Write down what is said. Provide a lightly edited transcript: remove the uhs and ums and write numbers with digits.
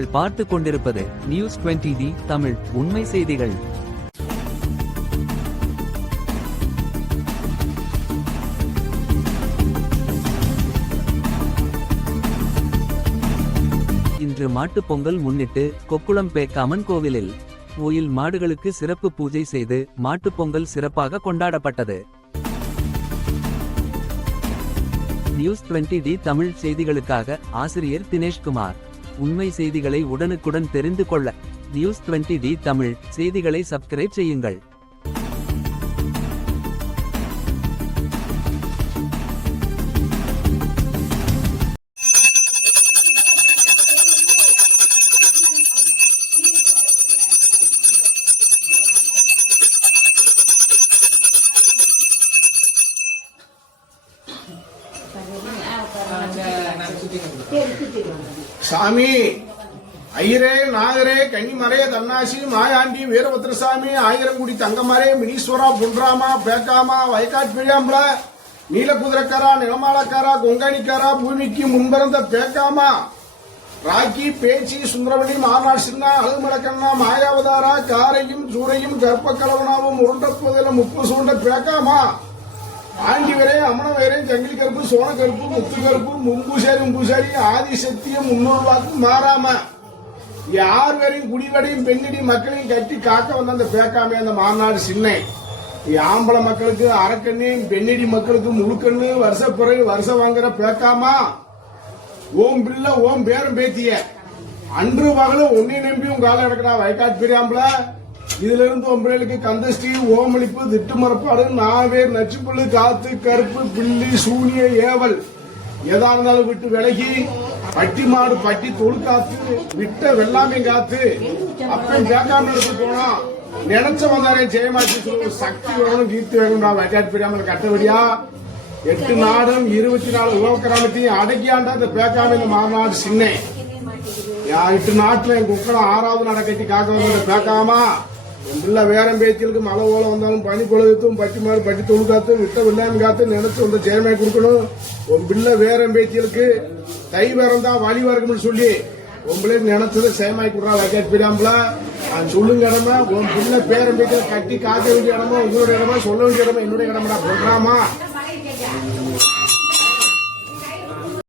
நீங்கள் பார்த்து கொண்டிருப்பது நியூஸ் 20D தமிழ் உண்மை செய்திகள். இன்று மாட்டுப் பொங்கல் முன்னிட்டு கொக்குளம் பேக்காமன் கோவிலில் கோயில் மாடுகளுக்கு சிறப்பு பூஜை செய்து மாட்டுப் பொங்கல் சிறப்பாக கொண்டாடப்பட்டது. நியூஸ் 20D தமிழ் செய்திகளுக்காக ஆசிரியர் தினேஷ்குமார். உண்மை செய்திகளை உடனுக்குடன் தெரிந்து கொள்ள நியூஸ் 20D தமிழ் செய்திகளை சப்ஸ்கிரைப் செய்யுங்கள். சாமி ஐயரே நாகரே கன்னிமரே தன்னாசி மாயாண்டி வீரபத்ரசாமி ஆயிரங்குடி தங்கமரே மினீஸ்வரா புன்ராமா பேக்காமா வயக்காட் பிழியாம்பல நீலகுதிரக்காரா நிலமாலக்காரா கொங்காணிக்காரா பூமிக்கு முன்பிறந்த பேக்காமா ராக்கி பேச்சி சுந்தரவழி மாநாடு சின்ன அழுமலக்கண்ணா மாயாவதாரா காரையும் சூரையும் கற்பக்கலவனாவும் உருண்டப்போதில முப்பு சூண்ட பேக்காமா ஆண்டி வரை அமன வரை ஜங்கிலி கருப்பு சோன கருப்பு முத்து கருப்பு மும்புசாரி ஆதிசக்தியும் முன்னூறு வாக்கு மாறாம யார் வரையும் குடிவடையும் பெண்ணிடி மக்களையும் கட்டி காக்க வந்த அந்த பேக்காமே அந்த மாநாடு சின்ன ஆம்பள மக்களுக்கு அரக்கண்ணு பெண்ணிடி மக்களுக்கு முழுக்கண்ணு வருஷம் வாங்குற பேக்காமா ஓம் பில்ல ஓம் பேரும் பேத்திய அன்று பகலும் உன்னை நம்பி உங்க காலம் எடுக்கடா வயக்காட்டு பெரியாம்பள இதுல இருந்து ஒன்பதுக்கு கந்தஸ்ரீ ஓமளிப்பு திட்டு மரப்பாடு நாவேர் நச்சுப்புள்ளு காத்து கருப்பு பில்லி சூனிய ஏவல் எதா இருந்தாலும் விட்டு விலகி பட்டி மாடு பட்டி தொழு காத்து விட்ட வெள்ளாமை காத்து அப்ப பேக்காம எடுத்து போனோம் நினைச்ச வந்தாரே ஜெயமாச்சி சக்தி வேணும் கீர்த்தி வேணும் வயக்காட்டு பெரியாமல் கட்டபடியா 8 நாடும் 24 உலக கிராமத்தையும் அடக்கியாண்டா இந்த பேக்காம இந்த மாநாடு சின்ன 8 நாட்டுல என் குக்கடம் 6வது நட கட்டி காக்க வந்த பேக்காமா இல்ல வேறம் பேச்சிலுக்கு மழை ஓல வந்தாலும் பனி பொழுதும் பட்டி மாடு பட்டி தொழு காத்து விட்ட வெள்ளாமை காத்து நினைச்சு வந்த ஜெயமாய் கொடுக்கணும் உன் பிள்ளை வேறம் பேச்சிலுக்கு தை வேறம் தான் வழி வரணும்னு சொல்லி உன் பிள்ளை நினைச்சதை சேமாய் கொடுறா வயக்காட்டு போயிடாமல நான் சொல்லுங்க இடமா உன் பிள்ளை பேரம் பேச்சில கட்டி காக்க வேண்டிய இடமா உங்களோட இடமா சொல்ல வேண்டிய இடமா என்னுடைய இடமா சொல்றாமா